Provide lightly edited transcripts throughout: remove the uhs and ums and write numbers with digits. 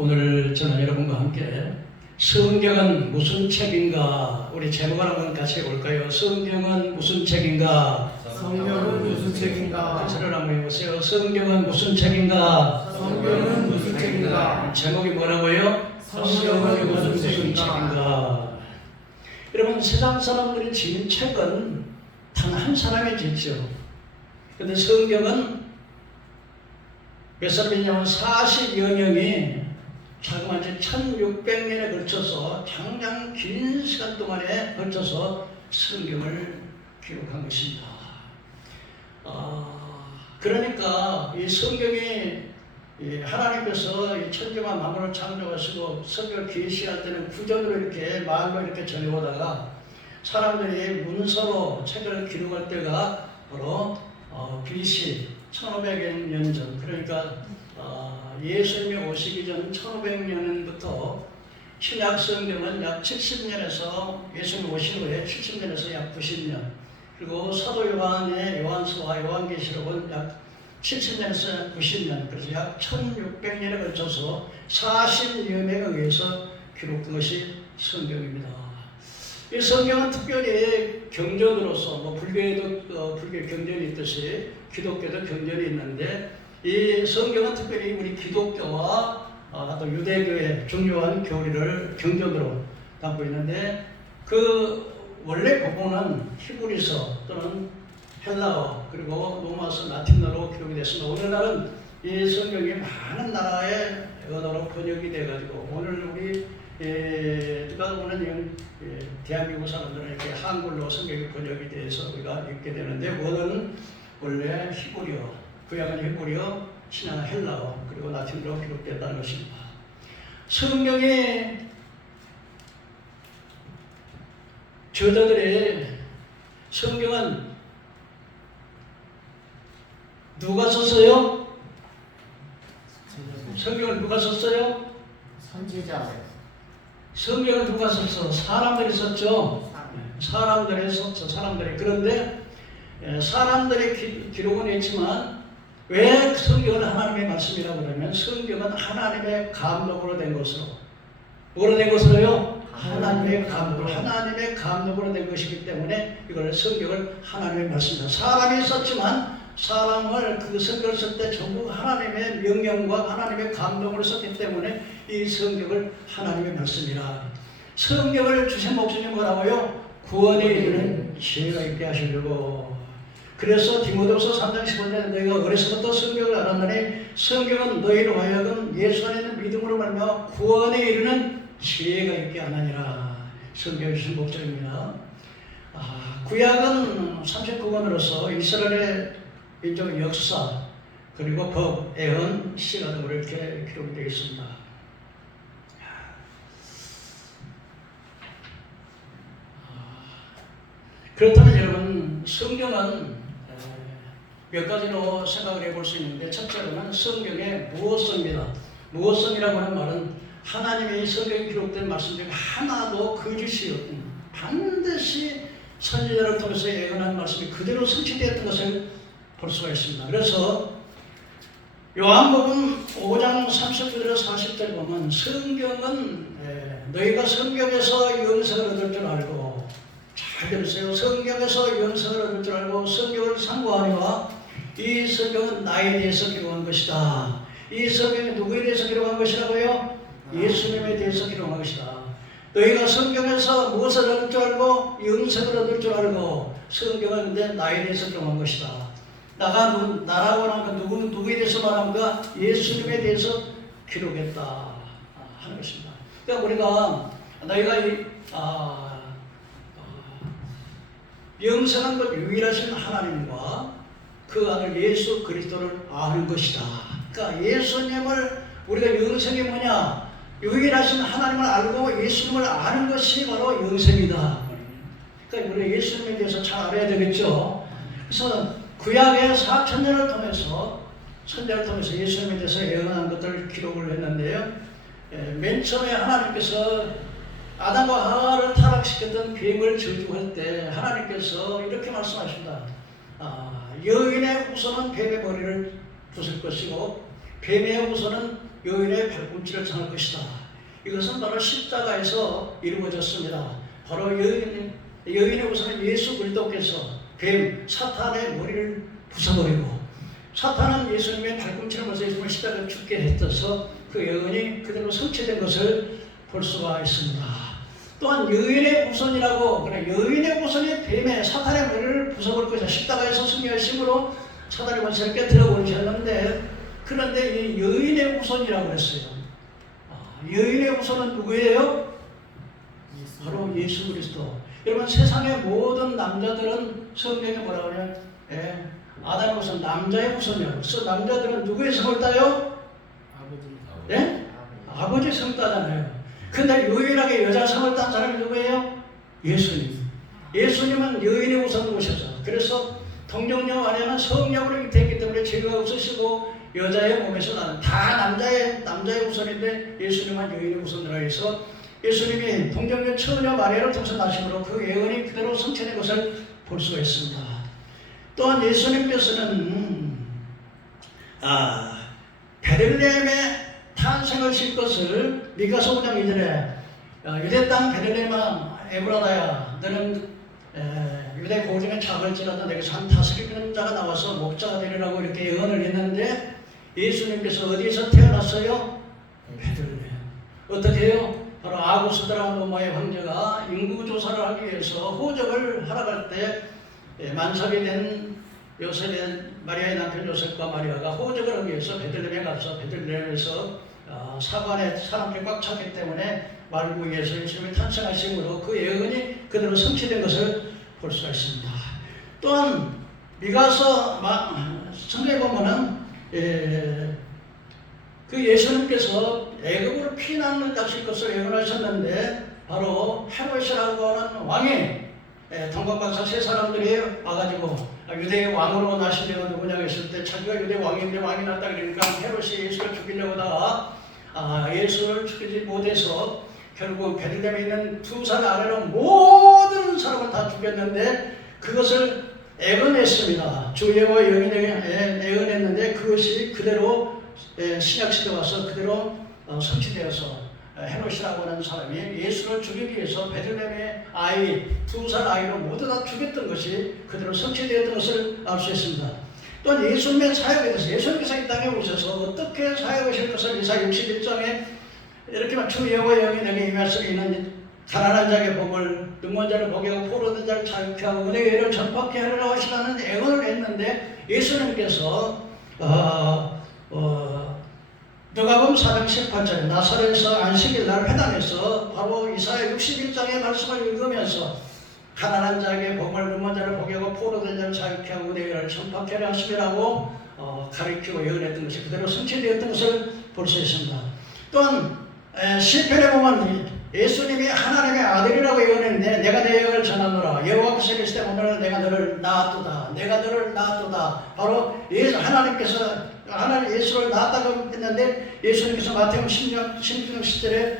오늘 저는 여러분과 함께 성경은 무슨 책인가, 우리 제목을 한번 같이 볼까요? 성경은 무슨 책인가? 성경은 무슨 책인가? 저를 한번 해보세요. 성경은 무슨 책인가? 성경은 무슨 책인가? 제목이 뭐라고요? 성경은 무슨 책인가? 여러분, 세상 사람들이 지은 책은 단 한 사람이 짓죠. 그런데 성경은 몇 사람이냐면 40여 명이 자그마치 1600년에 걸쳐서 장장 긴 시간 동안에 걸쳐서 성경을 기록한 것입니다. 그러니까 이 성경이 하나님께서 이 천지와 만물을 창조하시고 성경을 계시할 때는 구전으로 이렇게 말로 이렇게 전해오다가 사람들이 문서로 책을 기록할 때가 바로 BC 1500년 전, 그러니까 예수님이 오시기 전 1500년부터 신약 성경은 약 70년에서 예수님이 오신 후에 70년에서 약 90년, 그리고 사도 요한의 요한서와 요한계시록은 약 70년에서 90년, 그래서 약 1600년에 걸쳐서 40여 명에 의해서 기록된 것이 성경입니다. 이 성경은 특별히 경전으로서 불교에도 불교 경전이 있듯이 기독교도 경전이 있는데, 이 성경은 특별히 우리 기독교와 또 유대교의 중요한 교리를 경전으로 담고 있는데, 그 원래 복음은 히브리서 또는 헬라어 그리고 로마서 라틴어로 기록이 됐습니다. 오늘날은 이 성경이 많은 나라의 언어로 번역이 돼가지고 오늘 우리 누가 보면 대한민국 사람들은 이렇게 한글로 성경이 번역이 돼서 우리가 읽게 되는데, 원어는 원래 히브리어, 구약은 히브리어, 신약은 헬라어 그리고 라틴어로 기록됐다는 것입니다. 성경의 저자들이 성경은 누가 썼어요? 성경을 누가 썼어요? 선지자. 성경을 누가 썼어? 사람들이 썼죠. 사람들이 썼죠. 사람들이. 그런데 사람들이 기록은 했지만 왜 성경은 하나님의 말씀이라고 그러면, 성경은 하나님의 감독으로 된 것으로, 뭐로 된 것으로요? 하나님의 감독으로 된 것이기 때문에 이걸 성경을 하나님의 말씀이다. 사람이 썼지만 사람을 그 성경을 쓸 때 전부 하나님의 명령과 하나님의 감동으로 썼기 때문에 이 성경을 하나님의 말씀이라. 성경을 주신 목적이 뭐라고요? 구원에 이르는 지혜가 있게 하시려고. 그래서 디모데후서 3장 15절에 너희가 어려서부터 성경을 알았느니 성경은 너희로 하여금 예수 안에 있는 믿음으로 말미암아 구원에 이르는 지혜가 있게 하느니라. 성경을 주신 목적입니다. 구약은 39권으로서 이스라엘의 민족의 역사 그리고 법, 애언, 시가 등으로 이렇게 기록되어 있습니다. 그렇다면 여러분, 성경은 몇 가지로 생각을 해볼 수 있는데, 첫째로는 성경의 무엇성입니다. 무엇성이라고 하는 말은 하나님의 성경에 기록된 말씀 중에 하나도 거짓이 없는, 반드시 선지자를 통해서 예언한 말씀이 그대로 성취되었던 것을 볼 수가 있습니다. 그래서 요한복음 5장 39절에서 40절 보면 성경은 너희가 성경에서 영생을 얻을 줄 알고, 잘 들으세요. 성경에서 영생을 얻을 줄 알고 성경을 상고하니와 이 성경은 나에 대해서 기록한 것이다. 이 성경이 누구에 대해서 기록한 것이라고요? 예수님에 대해서 기록한 것이다. 너희가 성경에서 무엇을 얻을 줄 알고 영생을 얻을 줄 알고, 성경은 근데 나에 대해서 기록한 것이다. 나라고 하는 건 누구에 대해서 말합니까? 예수님에 대해서 기록했다 하는 것입니다. 그러니까 우리가 너희가 영생한 것 유일하신 하나님과 그 아들 예수 그리스도를 아는 것이다. 그러니까 예수님을, 우리가 영생이 뭐냐? 유일하신 하나님을 알고 예수님을 아는 것이 바로 영생이다. 그러니까 우리가 예수님에 대해서 잘 알아야 되겠죠. 그래서 구약의 4000년을 통해서, 선지자를 통해서 예수님에 대해서 예언한 것들을 기록을 했는데요. 맨 처음에 하나님께서 아담과 하와를 타락시켰던 뱀을 저주할 때 하나님께서 이렇게 말씀하십니다. 여인의 후손은 뱀의 머리를 부술 것이고 뱀의 후손은 여인의 발꿈치를 잡을 것이다. 이것은 바로 십자가에서 이루어졌습니다. 바로 여인의 우선은 예수 그리스도께서 뱀 사탄의 머리를 부숴버리고, 사탄은 예수님의 발꿈치를 벌써 예수님을 십자가에 죽게 했어서 그 예언이 그대로 성취된 것을 볼 수가 있습니다. 또한 여인의 우선이라고, 그래, 여인의 우선이 뱀의 사탄의 머리를 부숴버릴 것이다. 십자가에서 승리하심으로 사탄의 권세를 깨뜨려버리셨는데, 그런데 이 여인의 우선이라고 했어요. 여인의 우선은 누구예요? 바로 예수 그리스도. 여러분, 세상의 모든 남자들은 성경에 뭐라고 하냐면 아담의 우선, 남자의 우선이라고. 그래서 남자들은 누구의 성을 따요? 아버지. 예? 아버지 성 따잖아요. 근데 유일하게 여자 성을 딴 사람이 누구예요? 예수님. 예수님은 여인의 우선을 오셔서, 그래서 동정녀 안에는 성령으로 되기 때문에 죄가 없으시고 여자의 몸에서 나는 다 남자의 우선인데 예수님은 여인의 우선으로 해서 예수님이 동정녀 처녀 마리아를 통해서 나심으로 그 예언이 그대로 성취된 것을 볼 수가 있습니다. 또한 예수님께서는 베들레헴에 탄생을 실 것을 미가서 5장 2절에 유대 땅 베들레헴아 에브라다야, 너는 유대 고중에 작을지라도 내게서 한 다스리는 자가 나와서 목자가 되리라고 이렇게 예언을 했는데, 예수님께서 어디에서 태어났어요? 베들레헴. 어떻게 해요? 바로 아구스드라는 로마의 황제가 인구조사를 하기 위해서 호적을 하러 갈 때 만삭이 된 요셉의 마리아의 남편 요셉과 마리아가 호적을 하기 위해서 베들레헴에 가서 베들레헴에서 사관에 사람들이 꽉 찼기 때문에 말구이에서 예수님이 탄생하심으로 그 예언이 그대로 성취된 것을 볼 수가 있습니다. 또한 미가서 성경에 보면은 그 예수님께서 애굽으로 피난을 가실 것을 예언하셨는데, 바로 헤롯이라고 하는 왕이 동방박사 세 사람들이 와가지고 유대의 왕으로 나신 데가 누구냐고 했을 때 자기가 유대 왕인데 왕이 났다 그러니까 헤롯이 예수를 죽이려고 하다가 예수를 죽이지 못해서 결국 베들레헴에 있는 두 산 아래로 모든 사람을 다 죽였는데, 그것을 예언했습니다. 주예와 예언에 예언했는데 그것이 그대로 신약시대 와서 그대로 성취되어서 헤롯이라고 하는 사람이 예수를 죽이기 위해서 베들레헴의 아이 두 살 아이로 모두 다 죽였던 것이 그대로 성취되었던 것을 알 수 있습니다. 또한 예수님의 사역에 대해서, 예수님께서 이 땅에 오셔서 어떻게 사역하실 것을 이사 61장에 이렇게 주 여호와의 영이 내게 임하시니 이는 가난한 자에게 복을, 눈먼 자를 보게 하고 포로된 자를 자유케 하고 은혜의 예를 전파케 하리라 하시라는 예언을 했는데, 예수님께서 누가복음 4장 18절에 나사렛에서 안식일 날 회당에서 바로 이사야 61장의 말씀을 읽으면서 가난한 자에게 복을, 눈먼 자를 보게 하고 포로된 자를 자유케 하고 은혜의 예를 전파케 하리라 하시라고 가리키고 예언했던 것이 그대로 성취되었던 것을 볼 수 있습니다. 또한 시편에 보면 예수님이 하나님의 아들이라고 예언했는데, 내가 내 영을 전하노라 여호와께서 이르시되 오늘 내가 너를 낳았도다, 내가 너를 낳았도다. 바로 하나님 예수를 낳았다고 했는데, 예수님께서 마태복음 16장 10절에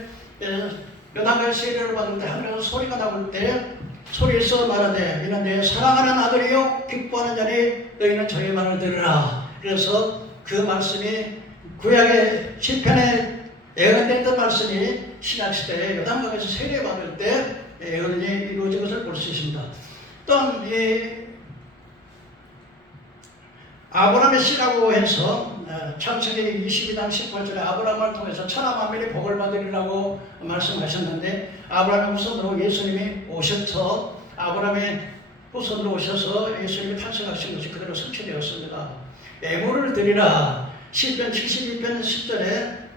요단강 세례를 받는데 하늘에서 소리가 나올 때 소리에서 말하되 이는 내 사랑하는 아들이요 기뻐하는 자니 너희는 저의 말을 들으라. 그래서 그 말씀이 구약의 시편에 예언됐던 말씀이 신약시대에 요단강에서 세례받을 때 예언이 이루어진 것을 볼 수 있습니다. 또한 아브라함의 씨라고 해서 창세기 22장 18절에 아브라함을 통해서 천하 만민이 복을 받으리라고 말씀하셨는데, 아브라함의 후손으로 예수님이 오셔서 아브라함의 후손으로 오셔서 예수님이 탄생하신 것이 그대로 성취되었습니다. 예물을 드리라. 시편 72편 10절에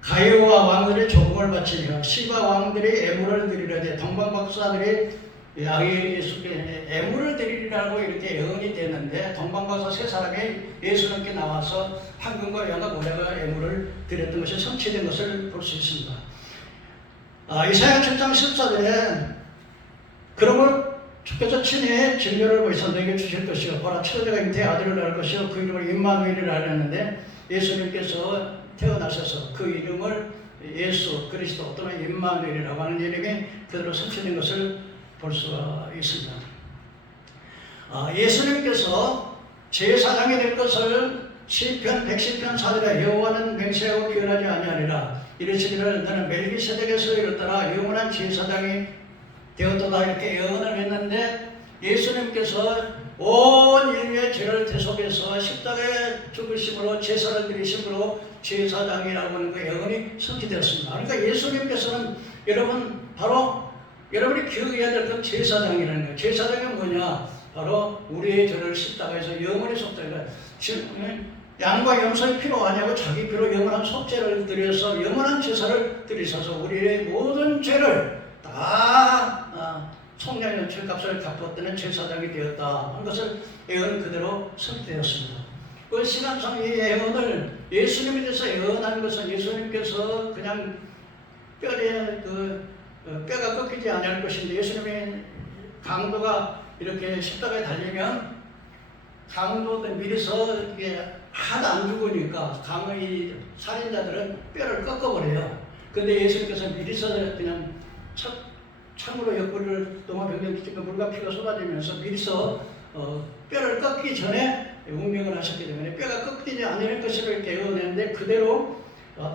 가이오와 왕들이 조공을 바치니라. 시바 왕들이 예물을 드리려되 동방박사들이 예수께 예물을 드리라고 이렇게 예언이 됐는데, 동방박사 세 사람이 예수님께 나와서 황금과 양과 모래가 예물을 드렸던 것이 성취된 것을 볼 수 있습니다. 이사야 7장 14절에 그러므로 주께서 친히 진료를 보이사 너에게 주실 것이요 보라 처자가 잉태의 아들을 낳을 것이요 그 이름을 임마누엘이라 하였는데, 예수님께서 태어나셔서 그 이름을 예수 그리스도 또는 임마누엘이라고 하는 이름이 그대로 성취된 것을 볼 수가 있습니다. 예수님께서 제사장이 될 것을 시편 110편 4절에 여호와는 맹세하고 변하지 아니하리라. 이르시기를 너는 멜기세덱의 서기를 따라 영원한 제사장이 되었도다. 이렇게 예언을 했는데 예수님께서 온 인류의 죄를 대속해서 십자가에 죽으심으로 제사를 드리심으로 제사장이라고 하는 그 예언이 성취되었습니다. 그러니까 예수님께서는 여러분 바로 여러분이 기억해야 될 건 제사장이라는 거예요. 제사장이 뭐냐? 바로 우리의 죄를 십자가에서 영원히 속죄하는 거예요. 양과 염소의 피로 아니하고 자기 피로 영원한 속죄를 드려서 영원한 제사를 드리셔서 우리의 모든 죄를 다 속량의 죄값을 갚았다는 제사장이 되었다 하는 것을 예언 그대로 성취되었습니다. 그 시간상 이 예언을 예수님에 대해서 예언한 것은 예수님께서 그냥 뼈가 꺾이지 않을 것인데 예수님의 강도가 이렇게 십자가에 달리면 강도들 미리서 이게 하나도 안 죽으니까 강의 살인자들은 뼈를 꺾어버려요. 근데 예수님께서 미리서 그냥 창으로 옆구리를 동화병정 기침과 물과 피가 쏟아지면서 미리서 뼈를 꺾기 전에 운명을 하셨기 때문에 뼈가 꺾이지 않을 것을 이렇게 예언했는데 그대로 다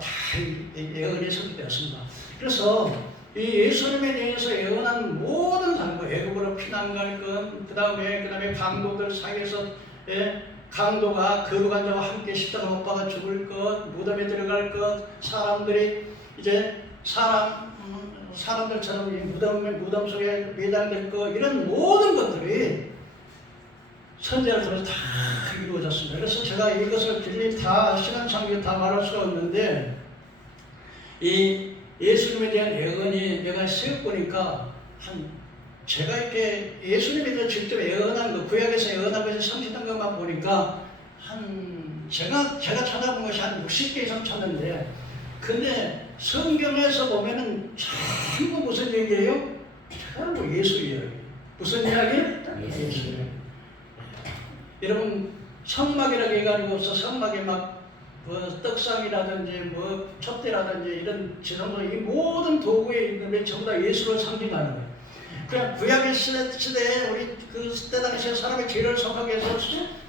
예언이 성취되었습니다. 그래서 이 예수님에 대해서 예언한 모든 사람들, 애굽으로 피난 갈 것, 그 다음에 강도들 사이에서 강도가 거룩한 자와 함께 십자가 못 박아 죽을 것, 무덤에 들어갈 것, 사람들이 이제 사람들처럼 이 무덤 속에 매장될 것, 이런 모든 것들이 선지자를 통해서 다 이루어졌습니다. 그래서 제가 이것을 길이 다 시간상에 다 말할 수가 없는데 이 예수님에 대한 예언이 내가 세 보니까 제가 이렇게 예수님에 대해서 직접 예언한 거, 구약에서 예언한 것이 성취된 것만 보니까 제가 찾아본 것이 한 60개 이상 찾는데, 근데 성경에서 보면은 전부 무슨 얘기예요? 전부 예수 이야기. 무슨 이야기? 예수 이야기. 여러분 성막이라고 해가지고서 성막에 막 떡상이라든지 촛대라든지 이런 지성도 이 모든 도구에 있는 게 전부 다 예수를 상징하는 거예요. 그냥 구약의 시대에 우리 그 당시에 사람의 죄를 속하게 해서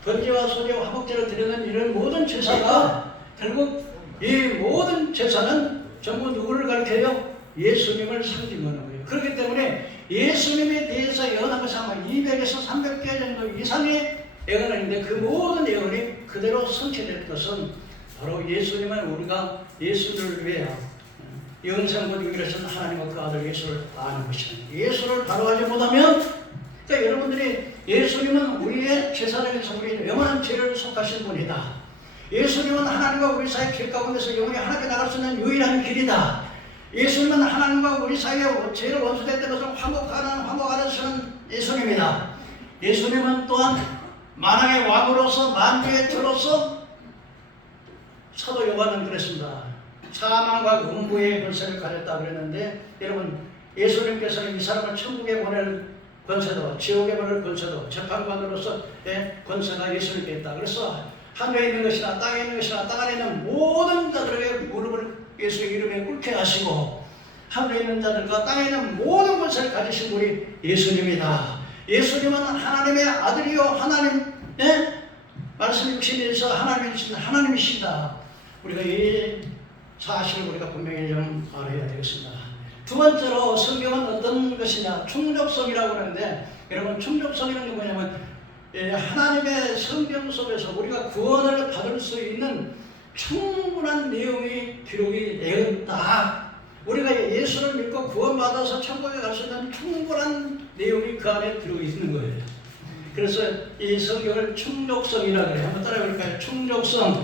번제와 소제와 화목제를 드리는 이런 모든 제사가 결국 이 모든 제사는 전부 누구를 가리켜요? 예수님을 상징하는 거예요. 그렇기 때문에 예수님에 대해서 예언한 것이 아마 200에서 300개 정도 이상의 예언인데 그 모든 예언이 그대로 성취될 것은 바로 예수님은 우리가 예수를 위해 영생을 유일하신 하나님과 그 아들 예수를 아는 것입니다. 예수를 바로 알지 못하면, 그러니까 여러분들이 예수님은 우리의 제사장에서 우리 영원한 죄를 속하신 분이다. 예수님은 하나님과 우리 사이 죄 가운데서 영원히 하나님께 나갈 수 있는 유일한 길이다. 예수님은 하나님과 우리 사이에 죄를 원수됐던 것을 화목하는 수는 예수님이다. 예수님은 또한 만왕의 왕으로서 만주의 주로서 사도 요한은 그랬습니다. 사망과 음부의 권세를 가졌다 그랬는데, 여러분 예수님께서는 이 사람을 천국에 보낼 권세도 지옥에 보낼 권세도 재판관으로서 권세가 예수님께 있다. 그래서 하늘에 있는 것이나 땅에 있는 것이나 땅 안에 있는 모든 자들에게 무릎을 예수의 이름에 꿇게 하시고 하늘에 있는 자들과 땅에 있는 모든 권세를 가지신 분이 예수님이다. 예수님은 하나님의 아들이요 하나님의 말씀 육신에서 하나님이시다. 우리가 이 사실을 우리가 분명히 좀 알아야 되겠습니다. 두 번째로 성경은 어떤 것이냐? 충족성이라고 하는데, 여러분 충족성이라는 게 뭐냐면 하나님의 성경 속에서 우리가 구원을 받을 수 있는 충분한 내용이 기록이 되었다. 우리가 예수를 믿고 구원받아서 천국에 갈 수 있는 충분한 내용이 그 안에 들어있는 거예요. 그래서 이 성경을 충족성이라고 해요. 한번 따라해 볼까요? 충족성.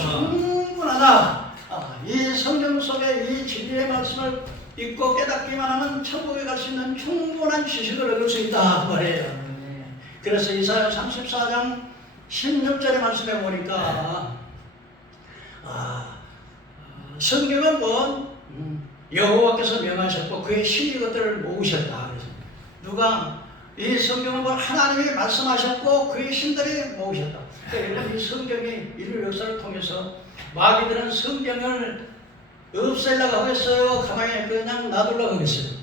충분하다. 이 성경 속에 이 진리의 말씀을 읽고 깨닫기만 하면 천국에 갈 수 있는 충분한 지식을 얻을 수 있다 그 말이에요. 그래서 이사야 34장 16절의 말씀에 보니까 성경은 여호와께서 명하셨고 그의 신이 것들을 모으셨다. 그래서 누가 이 성경은 하나님이 말씀하셨고 그의 신들이 모으셨다. 그러니까 이 성경이 인류 역사를 통해서 마귀들은 성경을 없애려고 하겠어요? 가만히 그냥 놔두려고 하겠어요?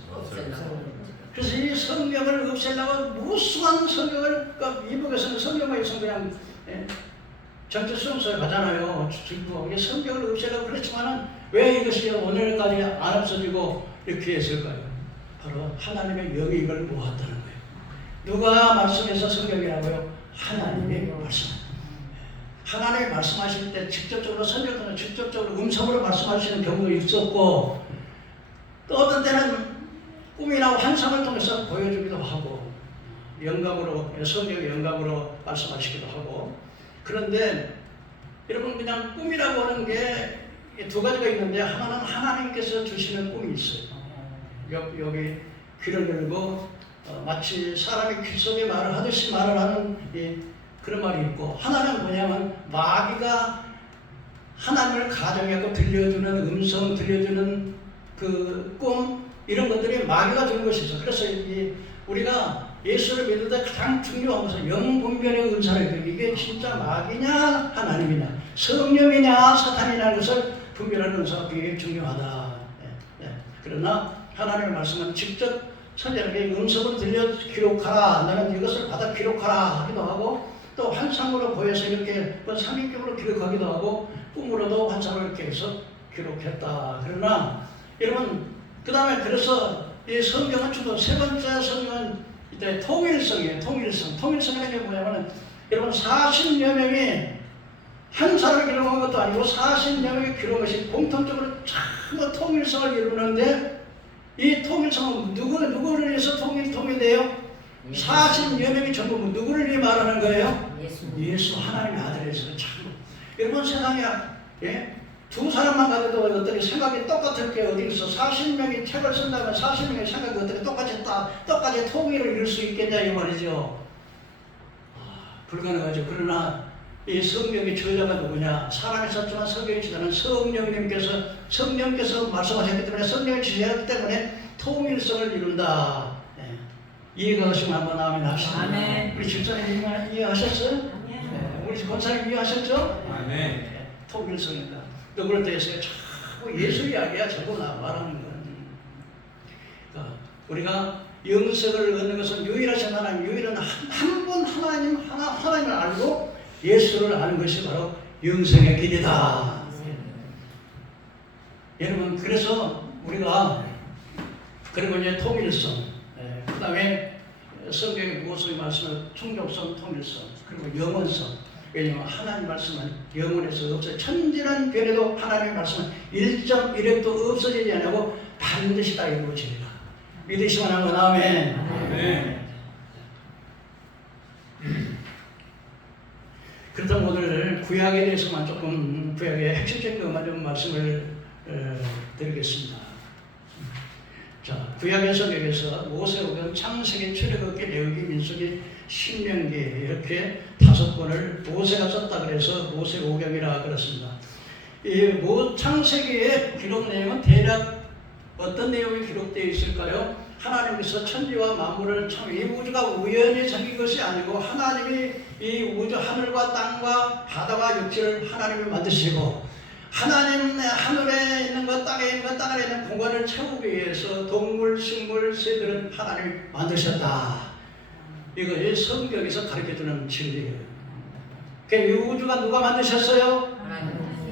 그래서 이 성경을 없애려고 무수한 성경을 이북에서는 성경과 있으면 그냥 전체 수용소에 가잖아요. 이게 성경을 없애라고 그랬지만은 왜 이것이 오늘까지 안 없어지고 이렇게 했을까요? 바로 하나님의 영이 이걸 모았다는 거예요. 누가 말씀해서 성경이라고요? 하나님의 말씀. 하나님이 말씀하실 때 직접적으로 선교는 직접적으로 음성으로 말씀하시는 경우도 있었고 또 어떤 때는 꿈이나 환상을 통해서 보여주기도 하고 영감으로 성경의 영감으로 말씀하시기도 하고 그런데 여러분 그냥 꿈이라고 하는 게 두 가지가 있는데 하나는 하나님께서 주시는 꿈이 있어요. 여기 귀를 열고 마치 사람이 귀 속에 말을 하듯이 말을 하는 그런 말이 있고 하나는 뭐냐면 마귀가 하나님을 가정하고 들려주는 음성, 들려주는 그 꿈 이런 것들이 마귀가 주는 것이 있어. 그래서 우리가 예수를 믿을 때 가장 중요한 것은 영분별의 은사를 이게 진짜 마귀냐 하나님이냐 성령이냐 사탄이냐는 것을 분별하는 은사가 굉장히 중요하다. 그러나 하나님의 말씀은 직접 선지자에게 음성을 들려 기록하라 나는 이것을 받아 기록하라 하기도 하고 또 환상으로 보여서 이렇게 상징적으로 기록하기도 하고 꿈으로도 환상을 이렇게 해서 기록했다. 그러나 여러분 그 다음에 그래서 이 성경은 주로 세 번째 성경은 이때 통일성이에요. 통일성이라는 게 뭐냐면 여러분 40여 명이 한 사람을 기록한 것도 아니고 40여 명이 기록한 것이 공통적으로 전부 통일성을 이루는데 이 통일성은 누구를 위해서 통일돼요? 40여 명이 전부 누구를 위해 말하는 거예요? 예수 하나님의 아들에서 참 여러분 세상에 두 사람만 가져도 어떻게 생각이 똑같을 게 어디 있어? 40명이 책을 쓴다면 40명의 생각이 어떻게 똑같이 통일을 이룰 수 있겠냐 이 말이죠. 불가능하죠. 그러나 이 성경의 저자가 누구냐? 사람이 썼지만 성경의 저자는 성령께서 말씀하셨기 때문에 성령의 지혜였기 때문에 통일성을 이룬다. 이해가 가시면 한번 아멘 합시다. 아멘. 우리 집사님 이해하셨어요? 우리 권사님 이해하셨죠? 아멘. 통일성이다. 그걸 대해서 자꾸 예수 이야기야 자꾸 말하는 거야. 그러니까 우리가 영생을 얻는 것은 유일하신 하나님, 유일한 한 분 하나님을 알고 예수를 아는 것이 바로 영생의 길이다. 여러분 그래서 우리가 그리고 이제 통일성, 그 다음에 성경의 무엇을 말씀을 충족성, 통일성, 그리고 영원성. 왜냐하면 하나님 말씀은 영원에서 없어요. 천지란 변해도 하나님의 말씀은 1.1획도 없어지지 않고 반드시 다 이루어집니다. 믿으시면 한번 아멘. 아멘. 그렇다면 오늘 구약에 대해서만 조금 구약의 핵심적인 것만 좀 말씀을 드리겠습니다. 자, 구약의 성경에서 모세오경, 창세기, 출애굽기, 레위기, 민수기, 신명기 이렇게 5권을 모세가 썼다 그래서 모세오경이라 그렇습니다. 이 창세기의 기록 내용은 대략 어떤 내용이 기록되어 있을까요? 하나님께서 천지와 만물을 참 이 우주가 우연히 생긴 것이 아니고 하나님이 이 우주 하늘과 땅과 바다와 육지를 하나님이 만드시고 하나님 하늘에 있는 것 땅에 있는 것 땅 안에 있는 공간을 채우기 위해서 동물, 식물, 새들은 하나님이 만드셨다. 이것이 성경에서 가르쳐주는 진리예요. 이 우주가 누가 만드셨어요?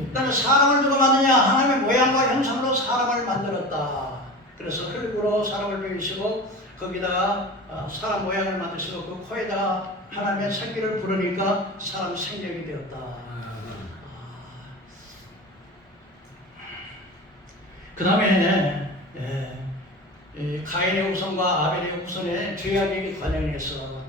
그다음에 사람을 누가 만드냐? 하나님의 모양과 형상으로 사람을 만들었다. 그래서 흙으로 사람을 배우시고 거기다가 사람 모양을 만드시고 그 코에다가 하나님의 생기를 부르니까 사람 생명이 되었다. 그 다음에 가인의 후손과 아벨의 후손의 죄악이 관련해서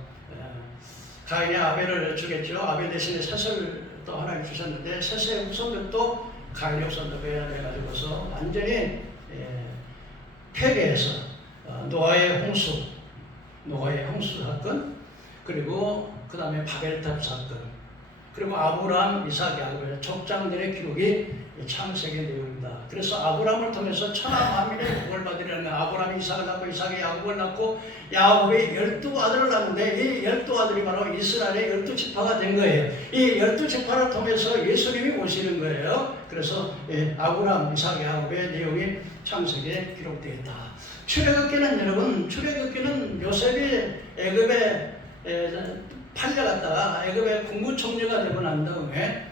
가인이 아벨을 죽였죠. 아벨 대신에 셋을 또 하나님 주셨는데 셋의 후손들도 가인의 후손도 배반해가지고서 완전히 폐괴해서 노아의 홍수 사건 그리고 그 다음에 바벨탑 사건 그리고 아브라함, 이삭, 야곱의 족장들의 기록이 창세기 내용입니다. 그래서 아브라함을 통해서 천하 만민의 복을 받으려는 아브라함이 이삭을 낳고 이삭이 야곱을 낳고 야곱이 12아들을 낳는데 이 12아들이 바로 이스라엘의 12지파가 된 거예요. 이 12지파를 통해서 예수님이 오시는 거예요. 그래서 아브라함, 이삭, 야곱의 내용이 창세기에 기록되어 있다. 출애굽기는 여러분, 출애굽기는 요셉이 애굽에 팔려갔다가 애굽의 국무총리가 되고 난 다음에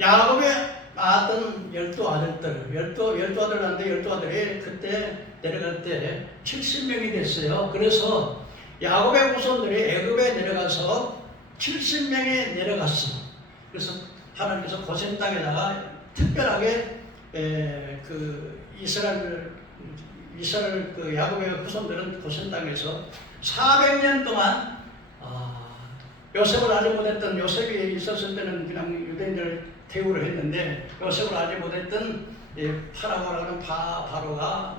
야곱의 낳았던 12아들들, 12아들한테 12아들이 그때 내려갈 때 70명이 됐어요. 그래서 야곱의 후손들이 애굽에 내려가서 70명이 내려갔어. 그래서 하나님께서 고센 땅에다가 특별하게 그 이스라엘 그 야곱의 후손들은 고센 땅에서 400년 동안 요셉을 알지 못했던, 요셉이 있었을 때는 그냥 유대인들 대우를 했는데 요셉을 알지 못했던 파라오라는 바로가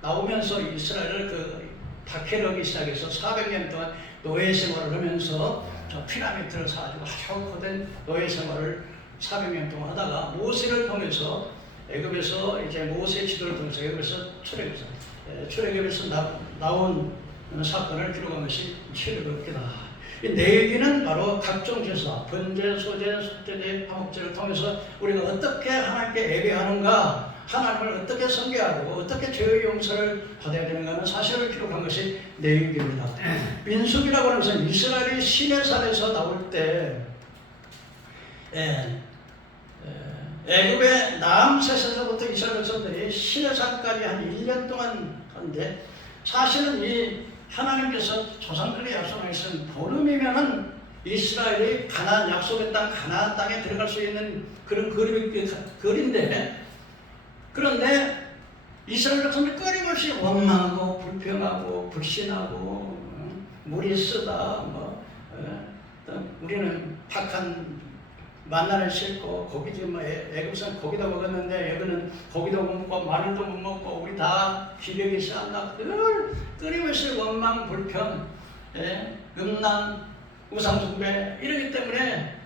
나오면서 이스라엘을 다 캐러기 시작해서 400년 동안 노예 생활을 하면서 저 피라미드를 쌓아주고 아주 거된 노예 생활을 400년 동안 하다가 모세를 통해서 애굽에서 이제 모세의 지도를 통해서 애굽에서 출애굽에서 나온 사건을 기록한 것이 출애굽기다. 이 내기는 바로 각종 제사, 번제, 소제, 속죄제, 화목제를 통해서 우리가 어떻게 하나님께 예배하는가, 하나님을 어떻게 섬겨야 되고 어떻게 죄의 용서를 받아야 되는가 하는 사실을 기록한 것이 내기입니다. 민수기라고 하는 것은 이스라엘이 시내산에서 나올 때 애굽의 남셋에서부터 이스라엘 백성들이 시내산까지 한 1년 동안 하는데, 사실은 이 하나님께서 조상들의 약속하신 보름이면은 이스라엘이 가나안 약속의 땅 가나안 땅에 들어갈 수 있는 그런 거리인데, 그런데 이스라엘 백성들이 끊임없이 원망하고 불평하고 불신하고 물이 쓰다 우리는 박한 만나를 싣고 고기 좀 애굽산 고기도 먹었는데 여기는 고기도 못 먹고 마늘도 못 먹고 우리 다 기력이 쌓나 끊임없이 원망 불평, 음란, 우상숭배 이러기 때문에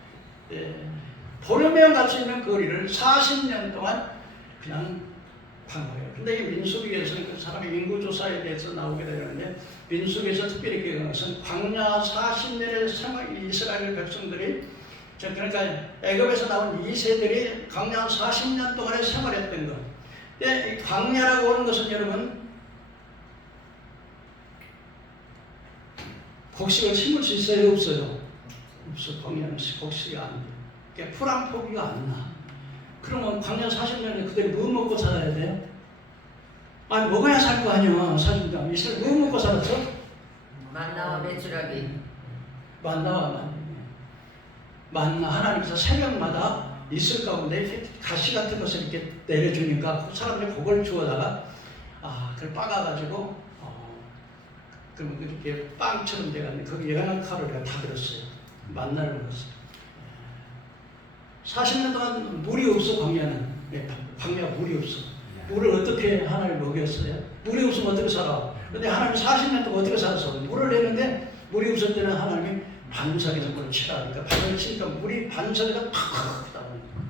보름에 갈 수 있는 거리를 40년 동안 그냥 간 거예요. 근데 이 민수기에서는 그 사람의 인구조사에 대해서 나오게 되는데, 민수기에서 특별히 기억하는 것은 광야 40년의 생활 이스라엘 백성들이, 그러니까 애굽에서 나온 2세들이 광야 40년 동안에 생활했던 것. 이 광야라고 하는 것은 여러분 곡식을 심을 수 있어요? 없어요? 없어. 광야는 곡식이 안 돼. 그러니까 풀 한 포기가 안 나. 그러면 광야 40년에 그들이 뭐 먹고 살아야 돼요? 아니 먹어야 살 거 아니야. 사실상 이스라엘 뭐 먹고 살았어? 만나와 메추라기. 만나 하나님께서 새벽마다 있을 가운데 가시 같은 것을 이렇게 내려주니까 그 사람들이 그걸 주워다가 그걸 빻아가지고 그러면 이렇게 빵처럼 돼가는데 거기 11칼로리가 다 들었어요. 만나를 먹었어요. 40년 동안 물이 없어. 광야는 광야 물이 없어. 물을 어떻게 하나님 먹였어요? 물이 없으면 어떻게 살아? 근데 하나님 40년 동안 어떻게 살았어? 물을 내는데 물이 없을 때는 하나님이 반석에서 물을 치라니까 반석을 치니까 물이 반석에서 팍 나오는 거예요.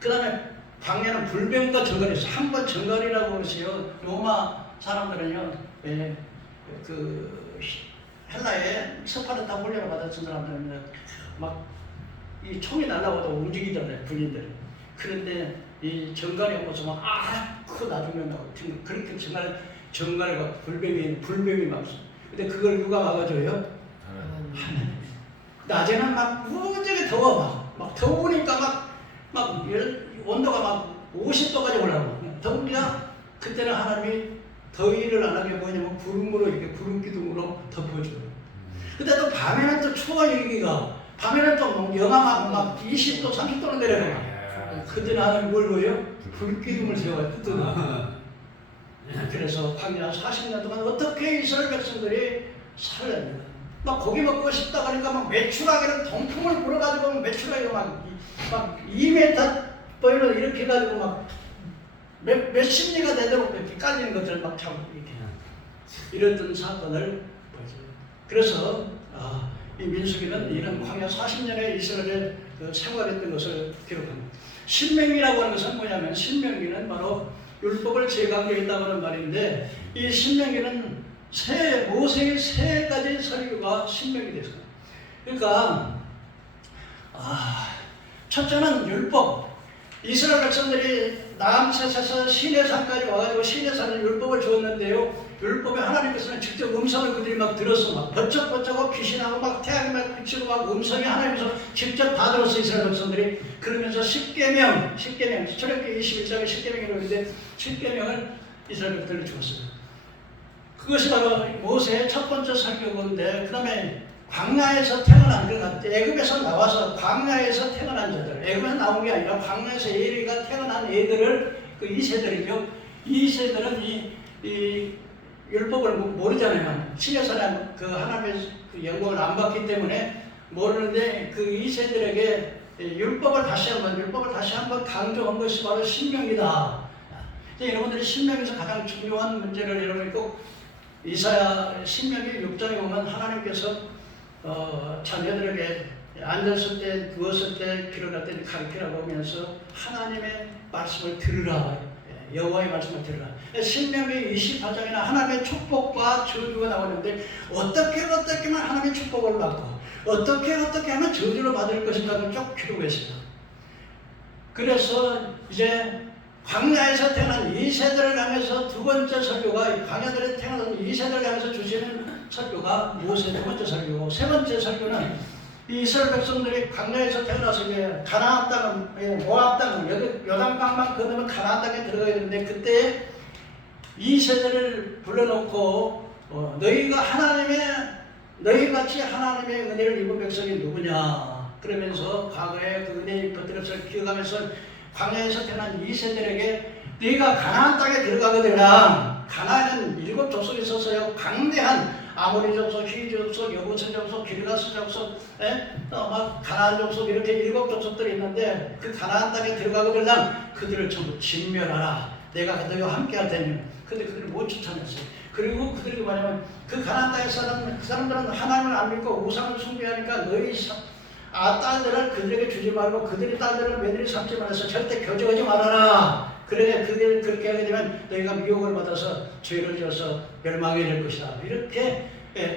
그 다음에 광야는 불병과 정갈이었어요. 한번 정갈이라고 그러세요. 로마 사람들은요, 그 헬라에 스파르타 훈련을 받았던 사람들은 막 이 총이 날라와도 움직이잖아요, 군인들. 그런데 이 정갈이 오면서 막 나중에 막 그렇게 정갈과 불뱀이 막. 근데 그걸 누가 막아줘요? 하나님. 낮에는 막 무지하게 더워 막 더우니까 막 온도가 막 50도까지 올라가. 더우니까 그때는 하나님이 더위를 안 하게 뭐냐면 구름으로 이렇게 구름 기둥으로 덮어줘요. 근데 또 밤에는 또 추워요. 여기가 밤에는 또 영하 막 20도 30도로 내려가. 그때는 하나님이 뭘 보여요? 불기둥을 세워요. 뜨거워. 그래서 광야 40년 동안 어떻게 이스라엘 백성들이 살았는가. 막 고기 먹고 싶다 그러니까 막 메추라기를 동풍을 불어가지고 메추라기가 막 2m 떠이로 이렇게 해가지고 막 몇십 리가 되도록 이렇게 깔리는 것들을 막 잡고 이렇게 이랬던 사건을 보여줘요. 그래서 이 민수기는 이런 광야 40년의 이스라엘의 그 생활했던 것을 기록합니다. 신명기라고 하는 것은 뭐냐면, 신명기는 바로 율법을 재강조했다고 하는 말인데, 이 신명기는 모세의 세 가지 설교가 신명이 됐어요. 그러니까 첫째는 율법. 이스라엘 백성들이 남셋에서 시내산까지 와가지고 시내산에 율법을 주었는데요. 율법에 하나님께서는 직접 음성을 그들이 막 들었어. 막 번쩍번쩍하고 귀신하고 막 태양이 막 비치고 막 음성이 하나님께서 직접 다 들었어, 이스라엘 백성들이. 그러면서 십계명, 출애굽기 21장에 십계명이라고 하는데 십계명을 이스라엘 백성들이 주었어요. 그것이 바로 모세의 첫 번째 설교인데, 그 다음에 광야에서 태어난 애굽에서 나와서 광야에서 태어난 자들, 애굽에서 나온 게 아니라 광야에서 에리가 태어난 애들을 이 세대이죠. 이 세대는 이 율법을 모르잖아요. 신에서는 그 하나님의 그 영광을 안 받기 때문에 모르는데 이 세대에게 율법을 다시 한번 강조한 것이 바로 신명이다. 여러분들이 신명에서 가장 중요한 문제를 여러분이 꼭 이사야 신명기 6장에 보면 하나님께서 자녀들에게 앉았을 때, 누웠을 때, 일어날 때 가르치라고 하면서 하나님의 말씀을 들으라. 여호와의 말씀을 들으라. 신명기 24장에는 하나님의 축복과 저주가 나오는데 어떻게만 하나님의 축복을 받고 어떻게 하면 저주를 받을 것인가를 쭉 기록했습니다. 그래서 이제 광야에서 태어난 이 세대를 향해서 두 번째 설교가, 광야들에 태어난 이 세대를 향해서 주시는 설교가 모세의 두 번째 설교고, 세 번째 설교는 이 이스라엘 백성들이 광야에서 태어나서 이제 가나안 땅, 모압 땅, 요단강만 건너면 가나안 땅에 들어가야 되는데, 그때 이 세대를 불러놓고 너희같이 하나님의 은혜를 입은 백성이 누구냐 그러면서 과거에 그 은혜의 것들을 기억하면서 광야에서 태어난 이 세대에게 너희가 가나안 땅에 들어가게 되라. 가나안은 7 족속이 있었어요. 강대한 아모리 족속, 히위 족속, 여부스 족속, 기르가스 족속, 또 막 가나안 족속 이렇게 7 족속들이 있는데 그 가나안 땅에 들어가게 되려면 그들을 전부 진멸하라. 내가 너희와 함께 할 테니. 근데 그들을 못 추천했어요. 그리고 그들이 뭐냐면 그 가나안 땅에 사는 그 사람들은 하나님을 안 믿고 우상을 숭배하니까 너희 딸들을 그들에게 주지 말고 그들의 딸들을 며느리 삼지 말아서 절대 교제하지 말아라. 그래 그들 그렇게 하게 되면 너희가 미혹을 받아서 죄를 지어서 멸망하게 될 것이다. 이렇게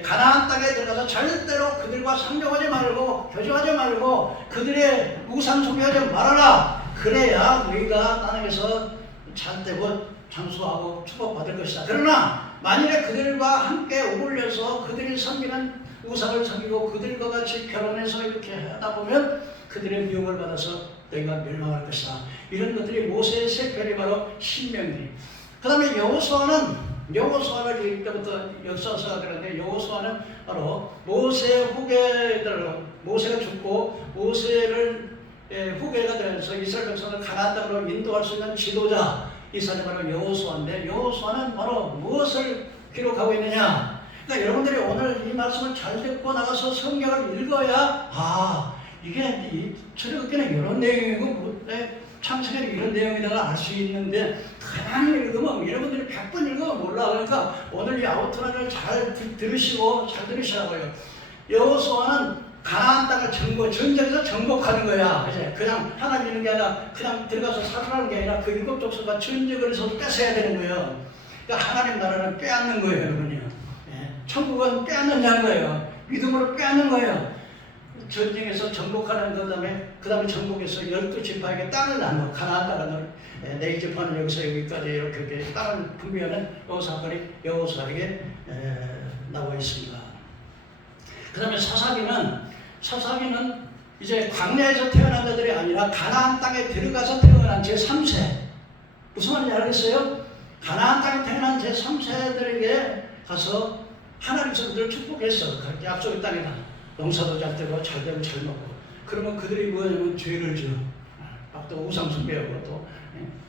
가나안 땅에 들어가서 절대로 그들과 상종하지 말고 교제하지 말고 그들의 우상 숭배하지 말아라. 그래야 너희가 땅에서 잘되고 장수하고 축복받을 것이다. 그러나 만일에 그들과 함께 어울려서 그들이 섬기는 우상을 섬기고 그들과 같이 결혼해서 이렇게 하다 보면 그들의 미움을 받아서 너희가 멸망할 것이다. 이런 것들이 모세의 세 편이 바로 신명기. 그 다음에 여호수아를 읽을 때부터 역사서가 되는데 여호수아는 바로 모세의 후계들, 모세가 죽고 모세를 후계가 되면서 이스라엘 백성을 가나안 땅으로 인도할 수 있는 지도자, 이 사람이 바로 여호수아인데 여호수아는 바로 무엇을 기록하고 있느냐? 그러니까 여러분들이 오늘 이 말씀을 잘 듣고 나가서 성경을 읽어야 이게 이 출애굽기는 이런 내용이고 창세기는 이런 내용이다가 알 수 있는데 가만히 읽으면 여러분들이 100번 읽으면 몰라. 그러니까 오늘 이 아우트라인을 잘 들으시고 잘 들으시라고요. 여호수아는 가나안 땅을 전쟁에서 정복하는 거야. 이제 그냥 하나 믿는 게 아니라 그냥 들어가서 살아나는 게 아니라 그 7 족속과 전쟁을 해서 뺏어야 되는 거예요. 그러니까 하나님 나라는 빼앗는 거예요, 여러분이요. 천국은 빼앗는다는 거예요. 믿음으로 빼앗는 거예요. 전쟁에서 정복하는 그 다음에 정복해서 12지파에게 땅을 나눠 가나안 땅을 네 지파는 여기서 여기까지 이렇게 땅을 분배하는 이 사건이 여호수아에게 나와 있습니다. 그 다음에 사사기는 이제 광야에서 태어난 자들이 아니라 가나안 땅에 들어가서 태어난 제3세. 무슨 말인지 알겠어요? 가나안 땅에 태어난 제3세들에게 가서 하나님께서 그들을 축복했어. 약속의 땅이다. 농사도 잘 되고 잘 되고 잘 먹고. 그러면 그들이 뭐냐면 죄를 지어. 또 우상 숭배하고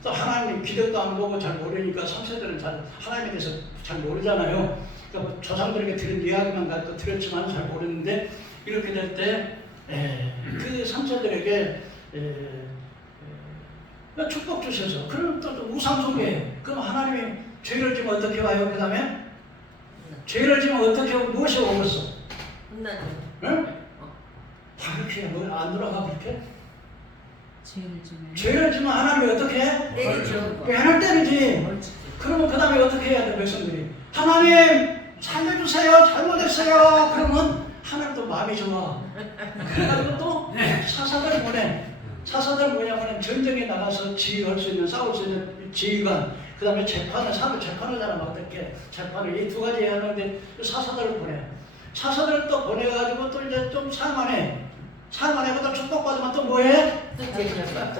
또 하나님 기도도 안 보고 잘 모르니까 3세들은 잘 하나님에 대해서 잘 모르잖아요. 그러니까 뭐 조상들에게 들은 이야기만 갖고 들었지만 잘 모르는데 이렇게 될 때 그 3세들에게 축복 주셔서 그럼 또 우상 숭배. 그럼 하나님이 죄를 지면 어떻게 와요? 그 다음에 죄를 지면 어떻게 하고 무엇이 오겠어? 혼나죠. 응? 다 그렇게 안 돌아가 그렇게? 죄를 지면 하나님이 어떻게 해? 때리죠. 빼를 때리지. 그러면 그 다음에 어떻게 해야 돼, 백성들이? 하나님 살려주세요. 잘못했어요. 그러면 하나님도 마음이 좋아. 그래가지고 또 사사들 보내. 사사들 뭐냐면 전쟁에 나가서 지휘할 수 있는, 싸울 수 있는 지휘관. 그 다음에 재판을, 재판을 하면 어떻게 재판을 이 두 가지 하는데 사사들을 보내. 사사들을 또 보내가지고 또 이제 좀 살만해. 살만해고 또 축복받으면 또 뭐해?